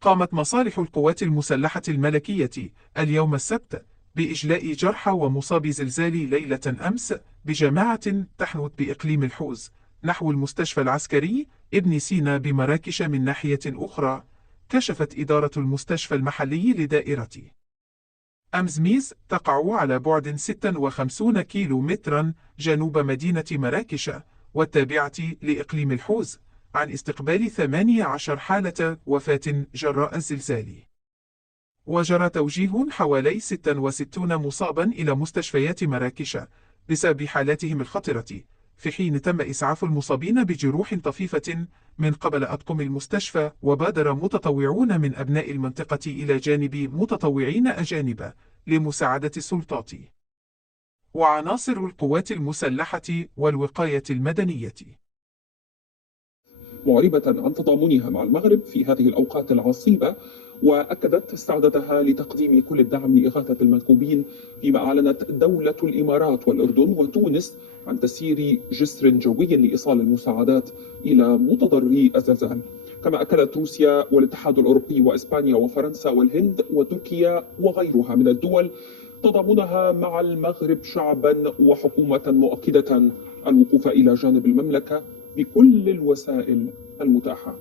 قامت مصالح القوات المسلحة الملكية اليوم السبت بإجلاء جرحى ومصابي زلزال ليلة أمس بجماعة تحوت بإقليم الحوز نحو المستشفى العسكري ابن سينا بمراكش. من ناحية أخرى، كشفت إدارة المستشفى المحلي لدائرة أمزميز، تقع على بعد 56 كيلو مترا جنوب مدينة مراكش والتابعة لإقليم الحوز، عن استقبال 18 حالة وفاة جراء الزلزال. وجرى توجيه حوالي 66 مصابا إلى مستشفيات مراكش بسبب حالاتهم الخطرة، في حين تم إسعاف المصابين بجروح طفيفة من قبل أطقم المستشفى. وبادر متطوعون من أبناء المنطقة إلى جانب متطوعين أجانب لمساعدة السلطات وعناصر القوات المسلحة والوقاية المدنية. معربة عن تضامنها مع المغرب في هذه الأوقات العصيبة، وأكدت استعدادها لتقديم كل الدعم لإغاثة المنكوبين، فيما أعلنت دولة الإمارات والأردن وتونس عن تسيير جسر جوي لإيصال المساعدات إلى متضرري الزلزال. كما أكدت روسيا والاتحاد الأوروبي وإسبانيا وفرنسا والهند وتركيا وغيرها من الدول تضامنها مع المغرب شعبا وحكومة، مؤكدة الوقوف إلى جانب المملكة بكل الوسائل المتاحة.